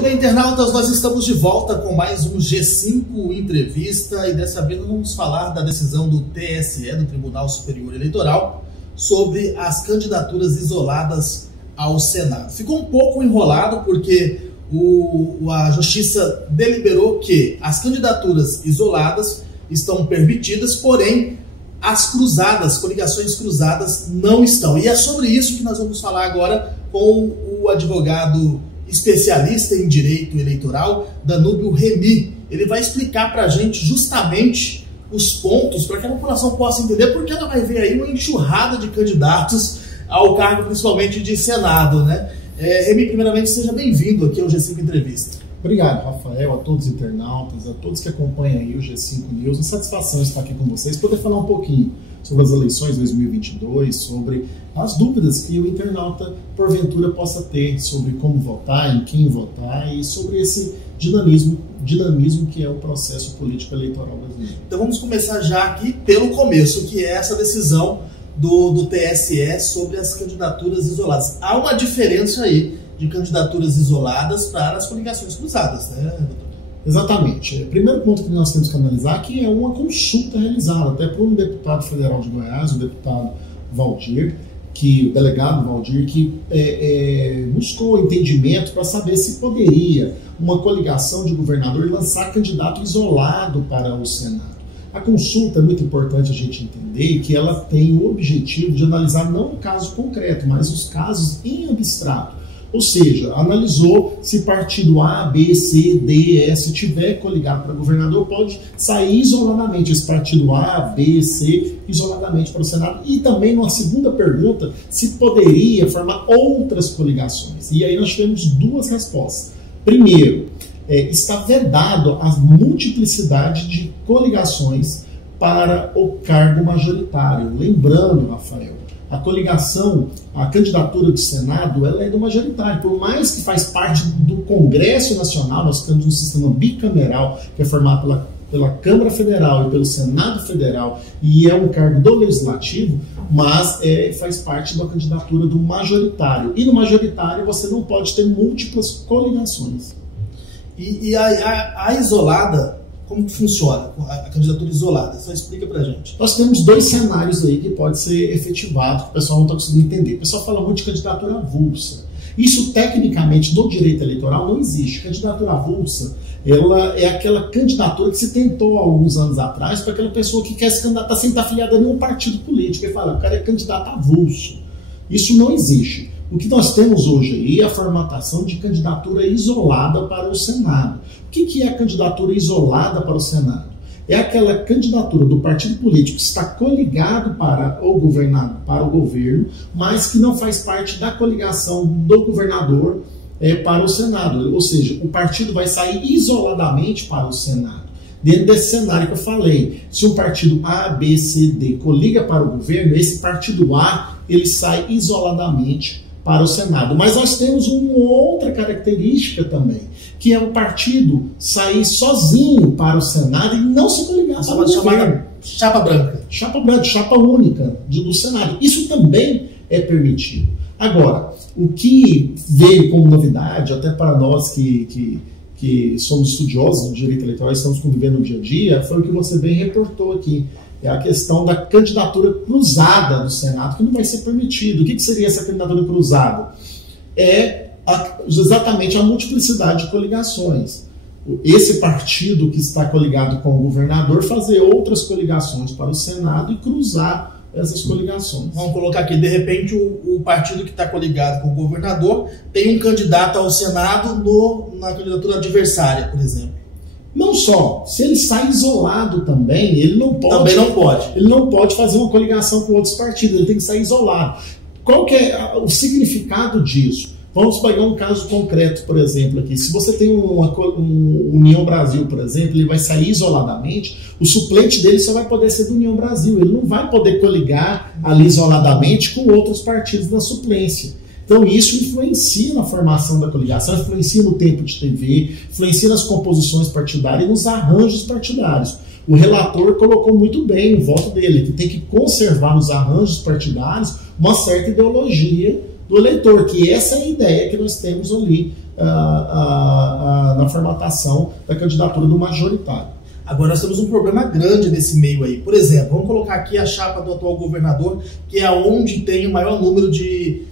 Muito bem, internautas, nós estamos de volta com mais um G5 Entrevista e dessa vez vamos falar da decisão do TSE, do Tribunal Superior Eleitoral, sobre as candidaturas isoladas ao Senado. Ficou um pouco enrolado porque a Justiça deliberou que as candidaturas isoladas estão permitidas, porém as cruzadas, coligações cruzadas não estão. E é sobre isso que nós vamos falar agora com o advogado especialista em direito eleitoral, Danúbio Remy. Ele vai explicar para a gente justamente os pontos para que a população possa entender, porque ela vai ver aí uma enxurrada de candidatos ao cargo, principalmente de Senado, né? Remy, primeiramente, seja bem-vindo aqui ao G5 Entrevista. Obrigado, Rafael, a todos os internautas, a todos que acompanham aí o G5 News. Uma satisfação estar aqui com vocês, poder falar um pouquinho sobre as eleições 2022, sobre as dúvidas que o internauta, porventura, possa ter sobre como votar, em quem votar e sobre esse dinamismo que é o processo político eleitoral brasileiro. Então vamos começar já aqui pelo começo, que é essa decisão do TSE sobre as candidaturas isoladas. Há uma diferença aí de candidaturas isoladas para as coligações cruzadas, né, doutor? Exatamente. O primeiro ponto que nós temos que analisar que é uma consulta realizada até por um deputado federal de Goiás, o deputado Valdir, o delegado Valdir, que buscou entendimento para saber se poderia uma coligação de governador lançar candidato isolado para o Senado. A consulta é muito importante a gente entender que ela tem o objetivo de analisar não o caso concreto, mas os casos em abstrato. Ou seja, analisou se partido A, B, C, D, S tiver coligado para governador, pode sair isoladamente esse partido A, B, C, isoladamente para o Senado. E também, numa segunda pergunta, se poderia formar outras coligações. E aí nós tivemos duas respostas. Primeiro, está vedado a multiplicidade de coligações para o cargo majoritário. Lembrando, Rafael, a coligação, a candidatura do Senado, ela é do majoritário. Por mais que faz parte do Congresso Nacional, nós temos um sistema bicameral que é formado pela Câmara Federal e pelo Senado Federal, e é um cargo do Legislativo, mas faz parte da candidatura do majoritário. E no majoritário você não pode ter múltiplas coligações. E a isolada, como que funciona a candidatura isolada? Só explica pra gente. Nós temos dois cenários aí que pode ser efetivado, que o pessoal não está conseguindo entender. O pessoal fala muito de candidatura avulsa. Isso, tecnicamente, no direito eleitoral não existe. Candidatura avulsa, ela é aquela candidatura que se tentou há alguns anos atrás para aquela pessoa que quer se candidatar sem estar afiliada a nenhum partido político. Ele fala, o cara é candidato avulso. Isso não existe. O que nós temos hoje aí é a formatação de candidatura isolada para o Senado. O que é a candidatura isolada para o Senado? É aquela candidatura do partido político que está coligado para o governo, mas que não faz parte da coligação do governador para o Senado. Ou seja, o partido vai sair isoladamente para o Senado. Dentro desse cenário que eu falei, se um partido A, B, C, D coliga para o governo, esse partido A ele sai isoladamente para o Senado. Mas nós temos uma outra característica também, que é o partido sair sozinho para o Senado e não se coligar para o governo. Chapa branca. Chapa branca, chapa única do Senado. Isso também é permitido. Agora, o que veio como novidade, até para nós que somos estudiosos do direito eleitoral e estamos convivendo no dia a dia, foi o que você bem reportou aqui. É a questão da candidatura cruzada do Senado, que não vai ser permitido. O que seria essa candidatura cruzada? Exatamente a multiplicidade de coligações. Esse partido que está coligado com o governador fazer outras coligações para o Senado e cruzar essas coligações. Vamos colocar aqui, de repente, o partido que está coligado com o governador tem um candidato ao Senado na candidatura adversária, por exemplo. Não só, se ele sai isolado também, ele não pode. Também não pode. Ele não pode fazer uma coligação com outros partidos, ele tem que sair isolado. Qual que é o significado disso? Vamos pegar um caso concreto, por exemplo, aqui. Se você tem uma União Brasil, por exemplo, ele vai sair isoladamente, o suplente dele só vai poder ser do União Brasil. Ele não vai poder coligar ali isoladamente com outros partidos na suplência. Então isso influencia na formação da coligação, influencia no tempo de TV, influencia nas composições partidárias e nos arranjos partidários. O relator colocou muito bem o voto dele, que tem que conservar nos arranjos partidários uma certa ideologia do eleitor, que essa é a ideia que nós temos ali na formatação da candidatura do majoritário. Agora nós temos um problema grande nesse meio aí. Por exemplo, vamos colocar aqui a chapa do atual governador, que é onde tem o maior número de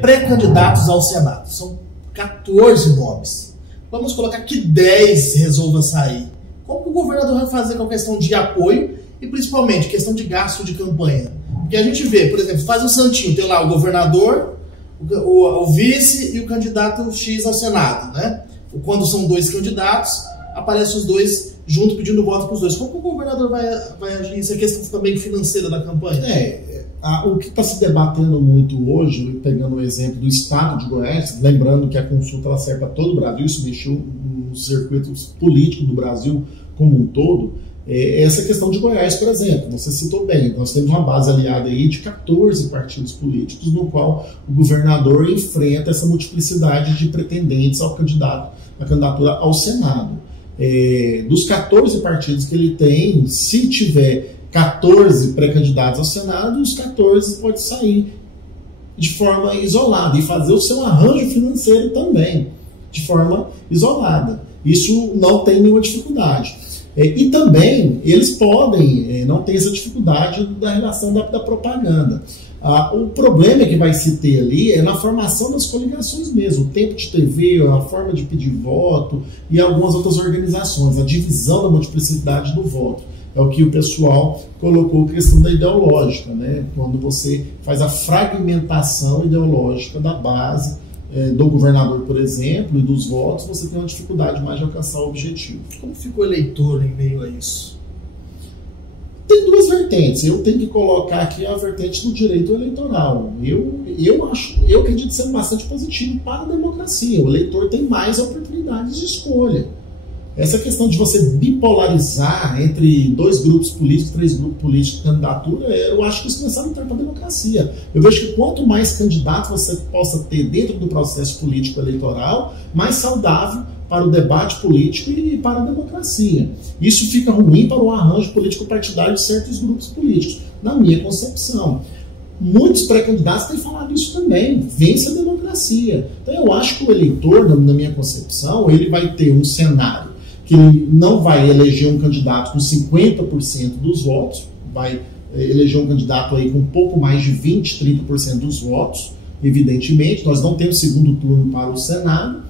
pré-candidatos ao Senado. São 14 nomes. Vamos colocar que 10 resolva sair. Como que o governador vai fazer com a questão de apoio e principalmente questão de gasto de campanha? Porque a gente vê, por exemplo, faz o Santinho, tem lá o governador, o vice e o candidato X ao Senado, né? Quando são 2 candidatos, aparecem os 2 junto pedindo voto para os 2. Como que o governador vai agir? Isso é questão também financeira da campanha? O que está se debatendo muito hoje, pegando o exemplo do estado de Goiás, lembrando que a consulta ela serve para todo o Brasil, isso mexeu no circuito político do Brasil como um todo, essa questão de Goiás, por exemplo, você citou bem, nós temos uma base aliada aí de 14 partidos políticos, no qual o governador enfrenta essa multiplicidade de pretendentes à candidatura ao Senado. Dos 14 partidos que ele tem, se tiver 14 pré-candidatos ao Senado, os 14 podem sair de forma isolada e fazer o seu arranjo financeiro também, de forma isolada. Isso não tem nenhuma dificuldade. E também eles podem não ter essa dificuldade da relação da propaganda. O problema que vai se ter ali é na formação das coligações mesmo, o tempo de TV, a forma de pedir voto e algumas outras organizações, a divisão da multiplicidade do voto. É o que o pessoal colocou a questão da ideológica, né? Quando você faz a fragmentação ideológica da base do governador, por exemplo, e dos votos, você tem uma dificuldade mais de alcançar o objetivo. Como ficou o eleitor em meio a isso? Tem 2 vertentes. Eu tenho que colocar aqui a vertente do direito eleitoral. Eu acredito ser bastante positivo para a democracia. O eleitor tem mais oportunidades de escolha. Essa questão de você bipolarizar entre 2 grupos políticos, 3 grupos políticos de candidatura, eu acho que isso começa a entrar para a democracia. Eu vejo que quanto mais candidatos você possa ter dentro do processo político eleitoral, mais saudável para o debate político e para a democracia. Isso fica ruim para o arranjo político partidário de certos grupos políticos, na minha concepção. Muitos pré-candidatos têm falado isso também, vence a democracia. Então eu acho que o eleitor, na minha concepção, ele vai ter um cenário que não vai eleger um candidato com 50% dos votos, vai eleger um candidato aí com um pouco mais de 20%, 30% dos votos, evidentemente. Nós não temos segundo turno para o Senado,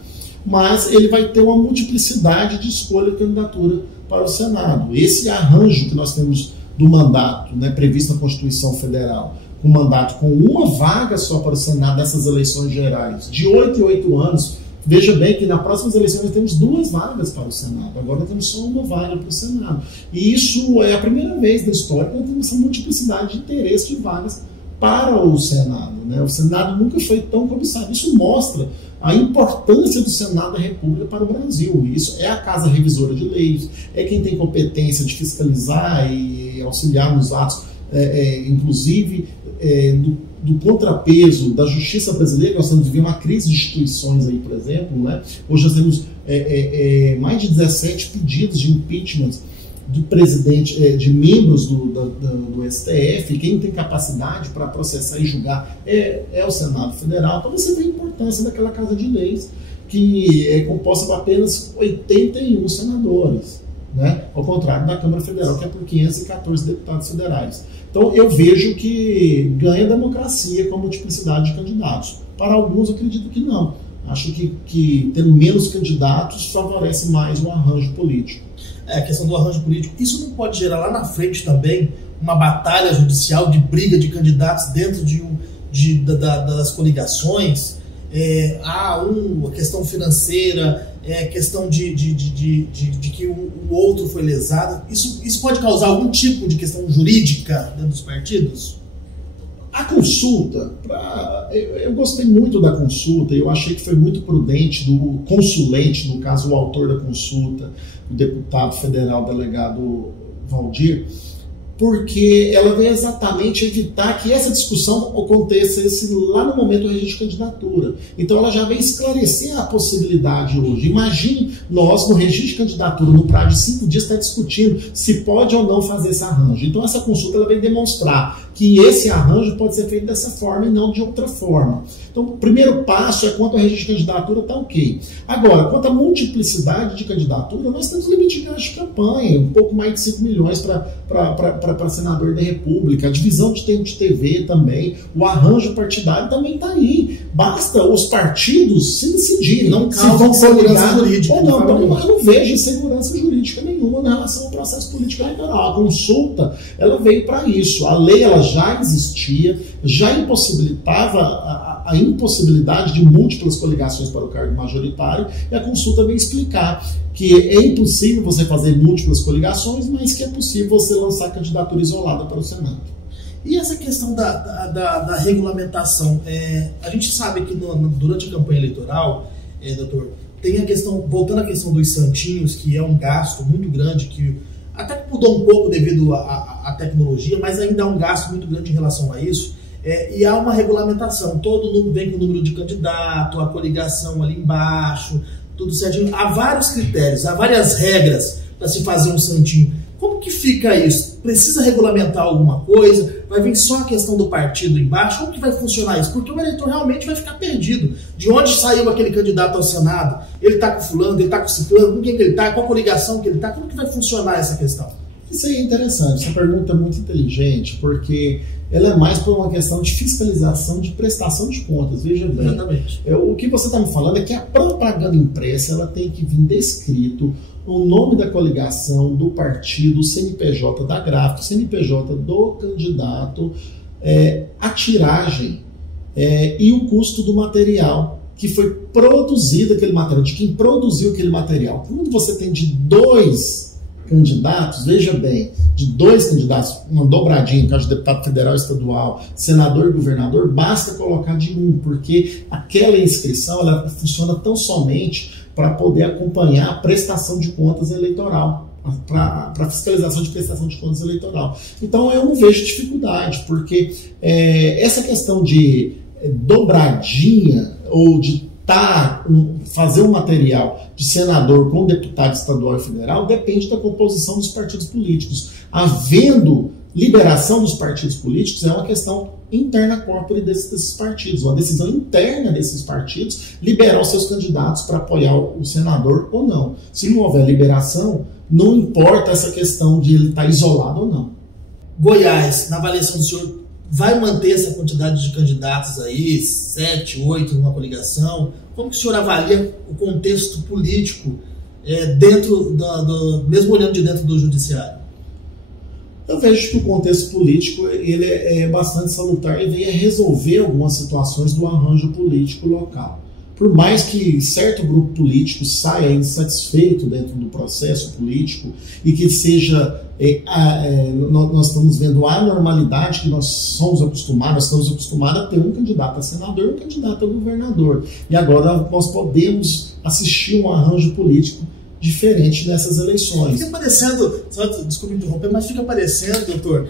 mas ele vai ter uma multiplicidade de escolha de candidatura para o Senado. Esse arranjo que nós temos do mandato, né, previsto na Constituição Federal, com mandato com uma vaga só para o Senado nessas eleições gerais, de 8 em 8 anos. Veja bem que nas próximas eleições nós temos 2 vagas para o Senado, agora nós temos só uma vaga para o Senado. E isso é a primeira vez na história que nós temos essa multiplicidade de interesse de vagas para o Senado, né? O Senado nunca foi tão cobiçado. Isso mostra a importância do Senado da República para o Brasil. Isso é a Casa Revisora de Leis, é quem tem competência de fiscalizar e auxiliar nos atos, inclusive do contrapeso da justiça brasileira. Nós estamos vivendo uma crise de instituições aí, por exemplo, né? Hoje nós temos mais de 17 pedidos de impeachment do presidente, de membros do STF. Quem tem capacidade para processar e julgar é o Senado Federal. Então você vê a importância daquela Casa de Leis, que é composta por apenas 81 senadores, né? Ao contrário da Câmara Federal, que é por 514 deputados federais. Então eu vejo que ganha democracia com a multiplicidade de candidatos. Para alguns eu acredito que não. Acho que tendo menos candidatos favorece mais o arranjo político. A questão do arranjo político, isso não pode gerar lá na frente também uma batalha judicial de briga de candidatos dentro das coligações? A questão financeira, questão de que o outro foi lesado. Isso pode causar algum tipo de questão jurídica dentro dos partidos? A consulta, eu gostei muito da consulta, eu achei que foi muito prudente do consulente, no caso o autor da consulta, o deputado federal delegado Valdir, porque ela veio exatamente evitar que essa discussão acontecesse lá no momento do registro de candidatura. Então ela já veio esclarecer a possibilidade hoje. Imagine nós, no registro de candidatura, no prazo de 5 dias, estar discutindo se pode ou não fazer esse arranjo. Então essa consulta ela veio demonstrar que esse arranjo pode ser feito dessa forma e não de outra forma. Então o primeiro passo é quanto ao registro de candidatura, está ok. Agora, quanto à multiplicidade de candidatura, nós temos limite de gasto de campanha, um pouco mais de 5 milhões para senador da República, a divisão de tempo de TV também, o arranjo partidário também está aí. Basta os partidos se decidirem, não se vão segurança jurídica. Ou não, eu não vejo insegurança jurídica nenhuma em relação ao processo político eleitoral. A consulta, ela veio para isso. A lei, ela já existia, já impossibilitava a impossibilidade de múltiplas coligações para o cargo majoritário, e a consulta veio explicar que é impossível você fazer múltiplas coligações, mas que é possível você lançar candidatura isolada para o Senado. E essa questão da regulamentação, a gente sabe que durante a campanha eleitoral, doutor, tem a questão, voltando à questão dos santinhos, que é um gasto muito grande, que até que mudou um pouco devido à tecnologia, mas ainda há um gasto muito grande em relação a isso, e há uma regulamentação, todo mundo vem com o número de candidato, a coligação ali embaixo, tudo certinho, há vários critérios, há várias regras para se fazer um santinho. Como que fica isso? Precisa regulamentar alguma coisa? Vai vir só a questão do partido embaixo? Como que vai funcionar isso? Porque o eleitor realmente vai ficar perdido. De onde saiu aquele candidato ao Senado? Ele está com fulano, ele está com ciclano, com quem que ele está, qual coligação que ele está? Como que vai funcionar essa questão? Isso aí é interessante, essa pergunta é muito inteligente, porque ela é mais por uma questão de fiscalização, de prestação de contas, veja bem. Exatamente. O que você está me falando é que a propaganda impressa ela tem que vir descrito o nome da coligação, do partido, o CNPJ da gráfica, o CNPJ do candidato, a tiragem e o custo do material que foi produzido, aquele material, de quem produziu aquele material. Quando você tem de 2 candidatos, veja bem, de 2 candidatos, uma dobradinha, no caso de deputado federal e estadual, senador e governador, basta colocar de 1, porque aquela inscrição ela funciona tão somente para poder acompanhar a prestação de contas eleitoral, para fiscalização de prestação de contas eleitoral. Então eu não vejo dificuldade, porque essa questão de dobradinha ou de fazer um material de senador com deputado estadual e federal depende da composição dos partidos políticos. Havendo liberação dos partidos políticos, é uma questão interna corpore desses partidos, uma decisão interna desses partidos liberar os seus candidatos para apoiar o senador ou não. Se não houver liberação, não importa essa questão de ele estar isolado ou não. Goiás, na avaliação do senhor, vai manter essa quantidade de candidatos aí, 7, 8 numa coligação? Como que o senhor avalia o contexto político dentro mesmo olhando de dentro do judiciário? Eu vejo que o contexto político ele é bastante salutar e vem a resolver algumas situações do arranjo político local. Por mais que certo grupo político saia insatisfeito dentro do processo político e que seja, nós estamos vendo a anormalidade que nós estamos acostumados a ter um candidato a senador e um candidato a governador. E agora nós podemos assistir um arranjo político diferente nessas eleições. Fica parecendo, desculpe interromper, mas fica parecendo, doutor,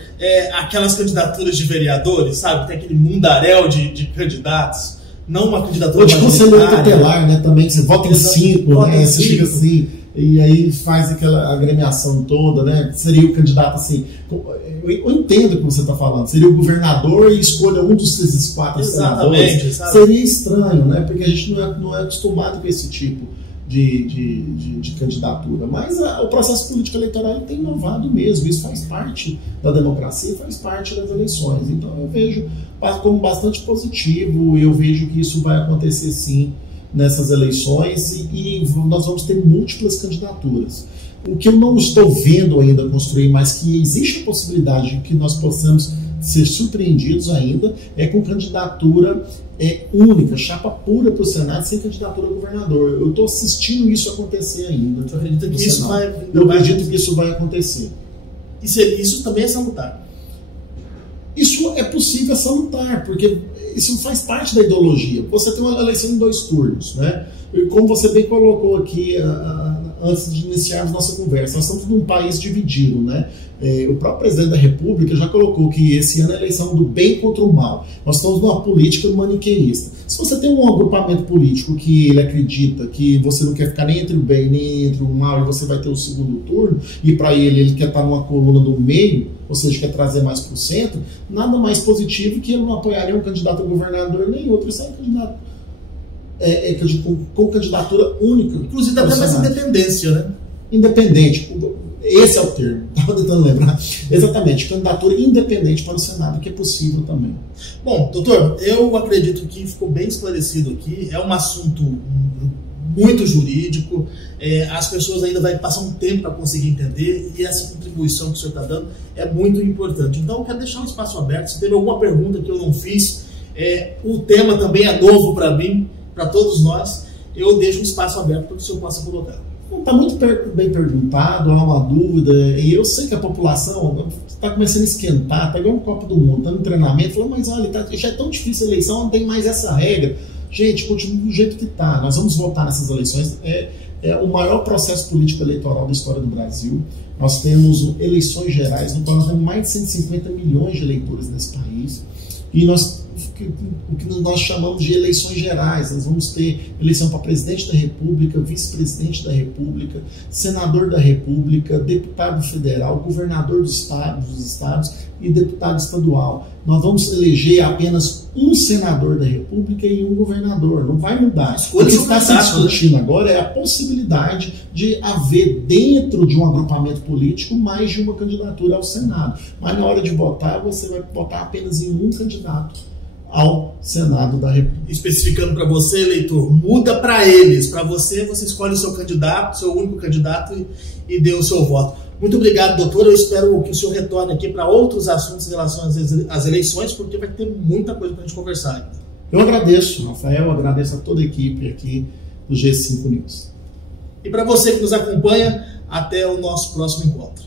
aquelas candidaturas de vereadores, sabe? Tem aquele mundaréu de candidatos. Não uma candidatura ou de conselheiro tutelar, né, também, que você vota em 5, né, você chega assim, e aí faz aquela agremiação toda, né, seria o candidato assim, eu entendo o que você está falando, seria o governador e escolha um desses 4 senadores, seria estranho, né, porque a gente não é acostumado com esse tipo de candidatura, mas o processo político eleitoral tem inovado mesmo, isso faz parte da democracia, faz parte das eleições, então eu vejo como bastante positivo, eu vejo que isso vai acontecer sim nessas eleições e nós vamos ter múltiplas candidaturas. O que eu não estou vendo ainda construir, mas que existe a possibilidade de que nós possamos ser surpreendidos ainda, é com candidatura única, chapa pura para o Senado, sem candidatura a governador. Eu estou assistindo isso acontecer ainda. Você acredita que isso vai... Eu acredito que isso vai acontecer. Isso também é salutar? Isso é possível salutar, porque isso faz parte da ideologia. Você tem uma eleição em 2 turnos, né? E como você bem colocou aqui antes de iniciarmos nossa conversa. Nós estamos num país dividido, né? O próprio presidente da República já colocou que esse ano é a eleição do bem contra o mal. Nós estamos numa política maniqueísta. Se você tem um agrupamento político que ele acredita que você não quer ficar nem entre o bem nem entre o mal e você vai ter o segundo turno, e para ele quer estar numa coluna do meio, ou seja, quer trazer mais para o centro, nada mais positivo que ele não apoiar nenhum candidato a governador nem outro. Isso é um candidato com candidatura única. Inclusive até mais independência, né? Independente. Esse é o termo, estava tentando lembrar. Exatamente, candidatura independente para o Senado, que é possível também. Bom, doutor, eu acredito que ficou bem esclarecido aqui. É um assunto muito jurídico, as pessoas ainda vão passar um tempo para conseguir entender, e essa contribuição que o senhor está dando é muito importante. Então, eu quero deixar um espaço aberto. Se teve alguma pergunta que eu não fiz, o tema também é novo para mim, para todos nós, eu deixo um espaço aberto para que o senhor possa colocar. Está muito bem perguntado, há uma dúvida, e eu sei que a população está começando a esquentar, está igual um copo do mundo, está no treinamento, falando, mas olha, já é tão difícil a eleição, não tem mais essa regra. Gente, continua do jeito que está, nós vamos votar nessas eleições, é o maior processo político eleitoral da história do Brasil. Nós temos eleições gerais, no qual nós temos mais de 150 milhões de eleitores nesse país, e o que nós chamamos de eleições gerais. Nós vamos ter eleição para presidente da República, vice-presidente da República, senador da República, deputado federal, governador dos estados e deputado estadual. Nós vamos eleger apenas um senador da República e um governador. Não vai mudar. O que está se discutindo agora é a possibilidade de haver dentro de um agrupamento político mais de uma candidatura ao Senado. Mas na hora de votar, você vai votar apenas em um candidato ao Senado da República. Especificando para você, eleitor, muda para eles. Para você, você escolhe o seu candidato, seu único candidato e dê o seu voto. Muito obrigado, doutor. Eu espero que o senhor retorne aqui para outros assuntos em relação às eleições, porque vai ter muita coisa para a gente conversar ainda. Eu agradeço, Rafael, agradeço a toda a equipe aqui do G5 News. E para você que nos acompanha, até o nosso próximo encontro.